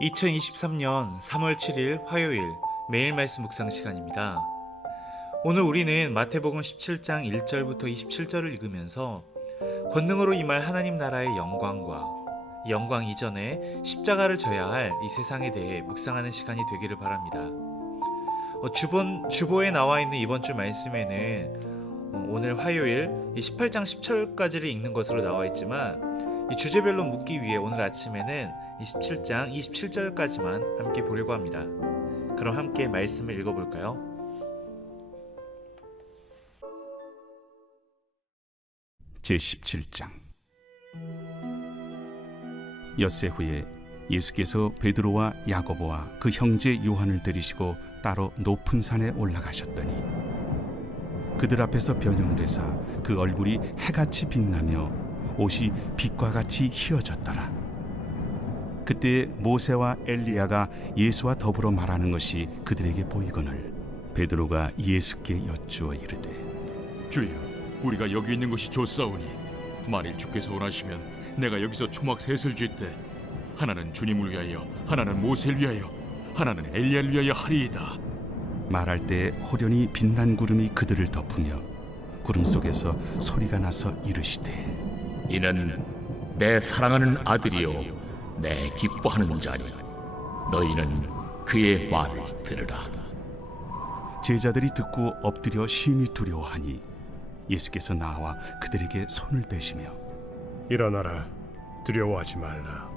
2023년 3월 7일 화요일 매일 말씀 묵상 시간입니다. 오늘 우리는 마태복음 17장 1절부터 27절을 읽으면서 권능으로 임할 하나님 나라의 영광과 영광 이전에 십자가를 져야 할 이 세상에 대해 묵상하는 시간이 되기를 바랍니다. 주보에 나와 있는 이번 주 말씀에는 오늘 화요일 18장 10절까지를 읽는 것으로 나와 있지만 이 주제별로 묻기 위해 오늘 아침에는 27장 27절까지만 함께 보려고 합니다. 그럼 함께 말씀을 읽어볼까요? 제17장. 엿새 후에 예수께서 베드로와 야고보와 그 형제 요한을 데리시고 따로 높은 산에 올라가셨더니 그들 앞에서 변형되사 그 얼굴이 해같이 빛나며 옷이 빛과 같이 희어졌더라. 그때 모세와 엘리야가 예수와 더불어 말하는 것이 그들에게 보이거늘 베드로가 예수께 여쭈어 이르되, 주여, 우리가 여기 있는 것이 좋사오니 만일 주께서 원하시면 내가 여기서 초막 셋을 쥘때 하나는 주님을 위하여, 하나는 모세를 위하여, 하나는 엘리야를 위하여 하리이다. 말할 때 호련히 빛난 구름이 그들을 덮으며 구름 속에서 소리가 나서 이르시되, 이는 내 사랑하는 아들이요 내 기뻐하는 자니 너희는 그의 말을 들으라. 제자들이 듣고 엎드려 심히 두려워하니 예수께서 나와 그들에게 손을 빼시며 일어나라, 두려워하지 말라.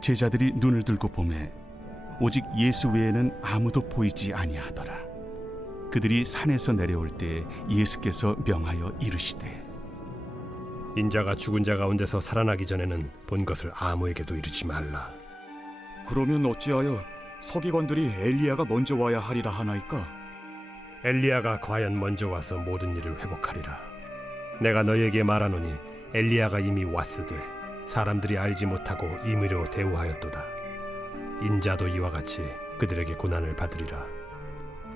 제자들이 눈을 들고 보매 오직 예수 외에는 아무도 보이지 아니하더라. 그들이 산에서 내려올 때 예수께서 명하여 이르시되, 인자가 죽은 자 가운데서 살아나기 전에는 본 것을 아무에게도 이르지 말라. 그러면 어찌하여 서기관들이 엘리야가 먼저 와야 하리라 하나이까? 엘리야가 과연 먼저 와서 모든 일을 회복하리라. 내가 너희에게 말하노니 엘리야가 이미 왔으되 사람들이 알지 못하고 임의로 대우하였도다. 인자도 이와 같이 그들에게 고난을 받으리라.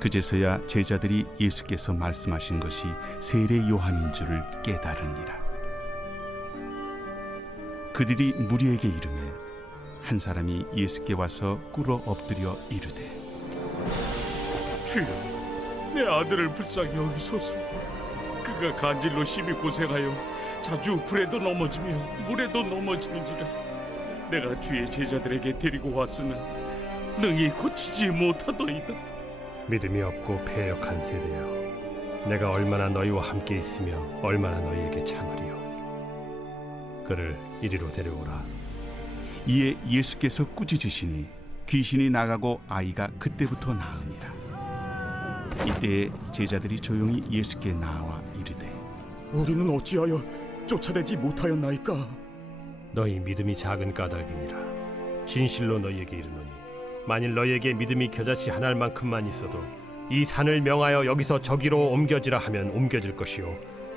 그제서야 제자들이 예수께서 말씀하신 것이 세례 요한인 줄을 깨달으니라. 그들이 무리에게 이르매 한 사람이 예수께 와서 꿇어 엎드려 이르되, 주여, 내 아들을 불쌍히 여기소서. 그가 간질로 심히 고생하여 자주 불에도 넘어지며 물에도 넘어지는지라. 내가 주의 제자들에게 데리고 왔으나 능히 고치지 못하더이다. 믿음이 없고 패역한 세대여, 내가 얼마나 너희와 함께 있으며 얼마나 너희에게 참으리요. 그를 이리로 데려오라. 이에 예수께서 꾸짖으시니 귀신이 나가고 아이가 그때부터 나으니라. 이때 제자들이 조용히 예수께 나와 이르되, 우리는 어찌하여 쫓아내지 못하였나이까? 너희 믿음이 작은 까닭이니라. 진실로 너희에게 이르노니 만일 너희에게 믿음이 겨자씨 한 알만큼만 있어도 이 산을 명하여 여기서 저기로 옮겨지라 하면 옮겨질 것이요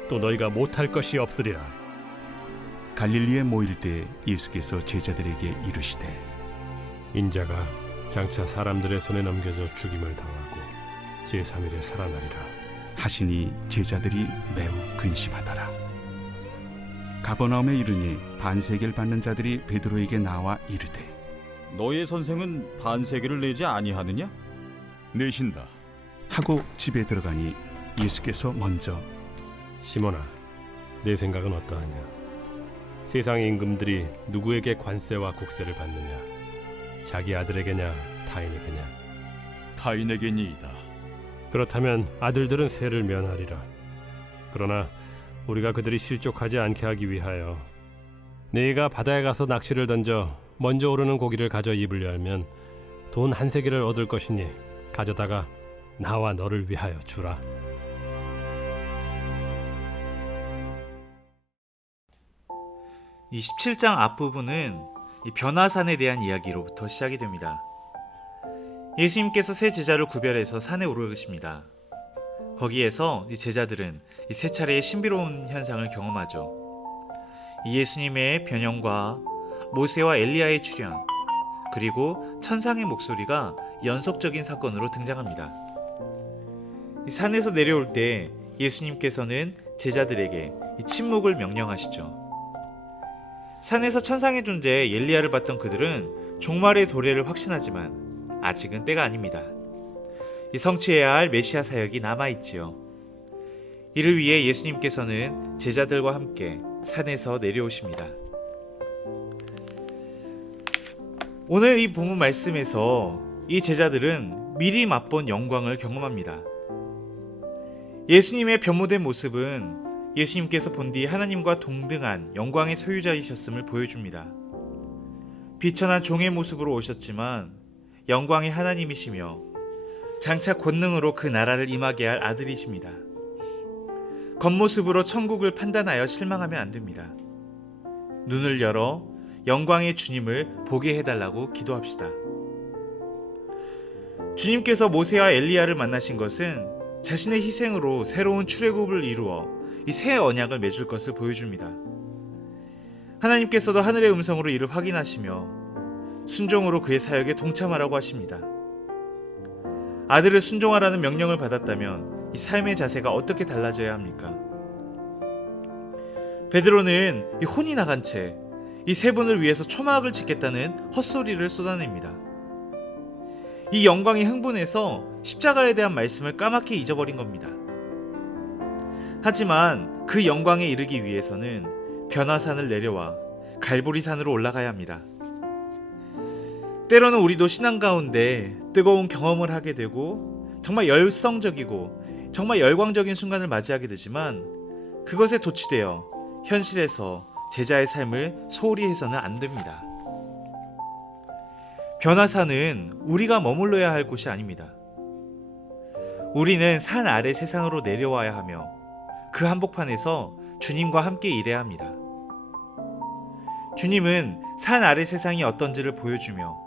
또 너희가 못할 것이 없으리라. 갈릴리에 모일 때 예수께서 제자들에게 이르시되, 인자가 장차 사람들의 손에 넘겨져 죽임을 당하고 제3일에 살아나리라 하시니 제자들이 매우 근심하더라. 가버나움에 이르니 반세계를 받는 자들이 베드로에게 나와 이르되, 너의 선생은 반세계를 내지 아니하느냐? 내신다. 하고 집에 들어가니 예수께서 먼저, 시몬아, 내 생각은 어떠하냐? 세상의 임금들이 누구에게 관세와 국세를 받느냐? 자기 아들에게냐 타인에게냐? 타인에게니이다. 그렇다면 아들들은 세를 면하리라. 그러나 우리가 그들이 실족하지 않게 하기 위하여 네가 바다에 가서 낚시를 던져 먼저 오르는 고기를 가져 입을 열면 돈 한 세겔을 얻을 것이니 가져다가 나와 너를 위하여 주라. 이 17장 앞부분은 이 변화산에 대한 이야기로부터 시작이 됩니다. 예수님께서 세 제자를 구별해서 산에 오르십니다. 거기에서 이 제자들은 이 세 차례의 신비로운 현상을 경험하죠. 이 예수님의 변형과 모세와 엘리야의 출현, 그리고 천상의 목소리가 연속적인 사건으로 등장합니다. 이 산에서 내려올 때 예수님께서는 제자들에게 이 침묵을 명령하시죠. 산에서 천상의 존재 엘리야를 봤던 그들은 종말의 도래를 확신하지만 아직은 때가 아닙니다. 이 성취해야 할 메시아 사역이 남아있지요. 이를 위해 예수님께서는 제자들과 함께 산에서 내려오십니다. 오늘 이 본문 말씀에서 이 제자들은 미리 맛본 영광을 경험합니다. 예수님의 변모된 모습은 예수님께서 본 뒤 하나님과 동등한 영광의 소유자이셨음을 보여줍니다. 비천한 종의 모습으로 오셨지만 영광의 하나님이시며 장차 권능으로 그 나라를 임하게 할 아들이십니다. 겉모습으로 천국을 판단하여 실망하면 안 됩니다. 눈을 열어 영광의 주님을 보게 해달라고 기도합시다. 주님께서 모세와 엘리야를 만나신 것은 자신의 희생으로 새로운 출애굽을 이루어 이 새 언약을 맺을 것을 보여줍니다. 하나님께서도 하늘의 음성으로 이를 확인하시며 순종으로 그의 사역에 동참하라고 하십니다. 아들을 순종하라는 명령을 받았다면 이 삶의 자세가 어떻게 달라져야 합니까? 베드로는 이 혼이 나간 채 이 세 분을 위해서 초막을 짓겠다는 헛소리를 쏟아냅니다. 이 영광이 흥분해서 십자가에 대한 말씀을 까맣게 잊어버린 겁니다. 하지만 그 영광에 이르기 위해서는 변화산을 내려와 갈보리산으로 올라가야 합니다. 때로는 우리도 신앙 가운데 뜨거운 경험을 하게 되고 정말 열성적이고 정말 열광적인 순간을 맞이하게 되지만 그것에 도취되어 현실에서 제자의 삶을 소홀히 해서는 안 됩니다. 변화산은 우리가 머물러야 할 곳이 아닙니다. 우리는 산 아래 세상으로 내려와야 하며 그 한복판에서 주님과 함께 일해야 합니다. 주님은 산 아래 세상이 어떤지를 보여주며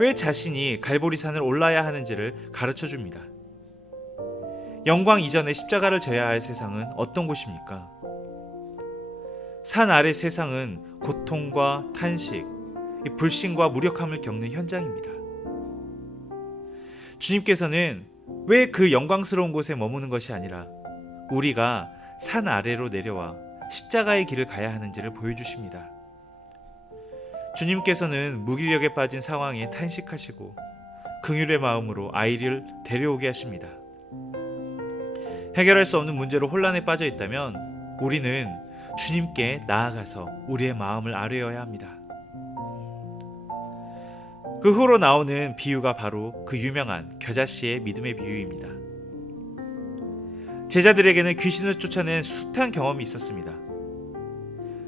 왜 자신이 갈보리산을 올라야 하는지를 가르쳐 줍니다. 영광 이전에 십자가를 져야 할 세상은 어떤 곳입니까? 산 아래 세상은 고통과 탄식, 불신과 무력함을 겪는 현장입니다. 주님께서는 왜 그 영광스러운 곳에 머무는 것이 아니라 우리가 산 아래로 내려와 십자가의 길을 가야 하는지를 보여주십니다. 주님께서는 무기력에 빠진 상황에 탄식하시고 긍휼의 마음으로 아이를 데려오게 하십니다. 해결할 수 없는 문제로 혼란에 빠져 있다면 우리는 주님께 나아가서 우리의 마음을 아뢰어야 합니다. 그 후로 나오는 비유가 바로 그 유명한 겨자씨의 믿음의 비유입니다. 제자들에게는 귀신을 쫓아낸 숱한 경험이 있었습니다.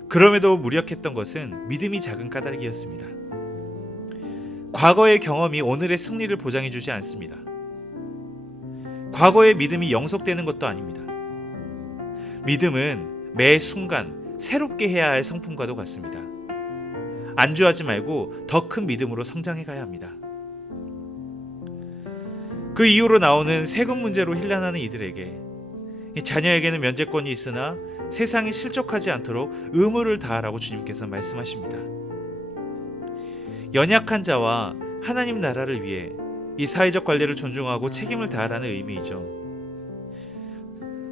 그럼에도 무력했던 것은 믿음이 작은 까닭이었습니다. 과거의 경험이 오늘의 승리를 보장해주지 않습니다. 과거의 믿음이 영속되는 것도 아닙니다. 믿음은 매 순간 새롭게 해야 할 성품과도 같습니다. 안주하지 말고 더 큰 믿음으로 성장해 가야 합니다. 그 이후로 나오는 세금 문제로 혼란하는 이들에게 자녀에게는 면제권이 있으나 세상에 실족하지 않도록 의무를 다하라고 주님께서 말씀하십니다. 연약한 자와 하나님 나라를 위해 이 사회적 관리를 존중하고 책임을 다하라는 의미이죠.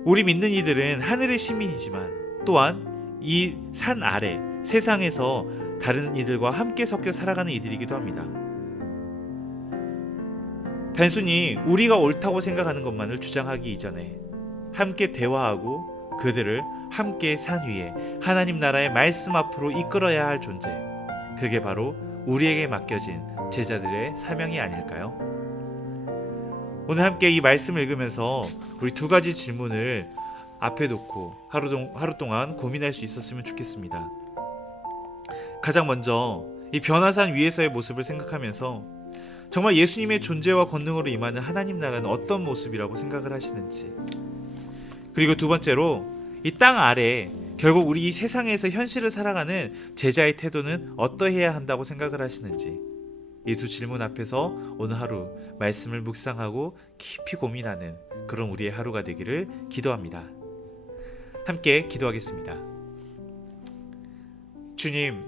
우리 믿는 이들은 하늘의 시민이지만 또한 이 산 아래 세상에서 다른 이들과 함께 섞여 살아가는 이들이기도 합니다. 단순히 우리가 옳다고 생각하는 것만을 주장하기 이전에 함께 대화하고 그들을 함께 산 위에 하나님 나라의 말씀 앞으로 이끌어야 할 존재, 그게 바로 우리에게 맡겨진 제자들의 사명이 아닐까요? 오늘 함께 이 말씀을 읽으면서 우리 두 가지 질문을 앞에 놓고 하루 동안 고민할 수 있었으면 좋겠습니다. 가장 먼저 이 변화산 위에서의 모습을 생각하면서 정말 예수님의 존재와 권능으로 임하는 하나님 나라는 어떤 모습이라고 생각을 하시는지, 그리고 두 번째로 이 땅 아래 결국 우리 이 세상에서 현실을 살아가는 제자의 태도는 어떠해야 한다고 생각을 하시는지, 이 두 질문 앞에서 오늘 하루 말씀을 묵상하고 깊이 고민하는 그런 우리의 하루가 되기를 기도합니다. 함께 기도하겠습니다. 주님,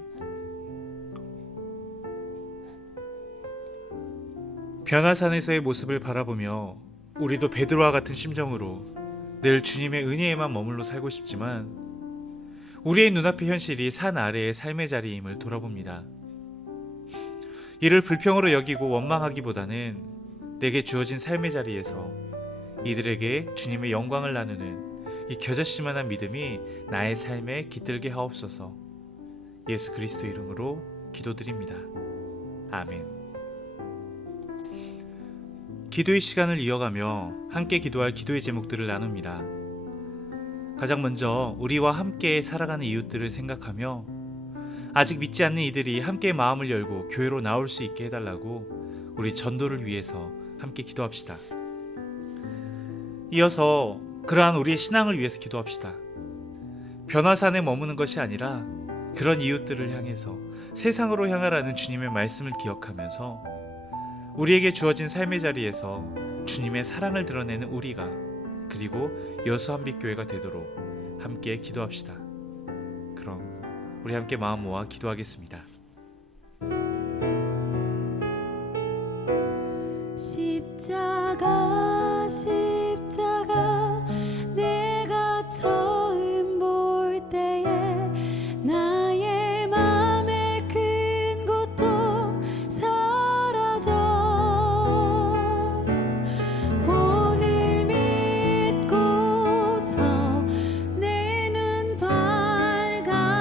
변화산에서의 모습을 바라보며 우리도 베드로와 같은 심정으로 늘 주님의 은혜에만 머물러 살고 싶지만 우리의 눈앞의 현실이 산 아래의 삶의 자리임을 돌아봅니다. 이를 불평으로 여기고 원망하기보다는 내게 주어진 삶의 자리에서 이들에게 주님의 영광을 나누는 이 겨자씨만한 믿음이 나의 삶에 깃들게 하옵소서. 예수 그리스도 이름으로 기도드립니다. 아멘. 기도의 시간을 이어가며 함께 기도할 기도의 제목들을 나눕니다. 가장 먼저 우리와 함께 살아가는 이웃들을 생각하며 아직 믿지 않는 이들이 함께 마음을 열고 교회로 나올 수 있게 해달라고 우리 전도를 위해서 함께 기도합시다. 이어서 그러한 우리의 신앙을 위해서 기도합시다. 변화산에 머무는 것이 아니라 그런 이웃들을 향해서 세상으로 향하라는 주님의 말씀을 기억하면서 우리에게 주어진 삶의 자리에서 주님의 사랑을 드러내는 우리가, 그리고 여수한빛교회가 되도록 함께 기도합시다. 그럼 우리 함께 마음 모아 기도하겠습니다. 십자가 십자가 내가 처음 볼 때에 나의 맘의 큰 고통 사라져 오늘 믿고서 내 눈 밝았네.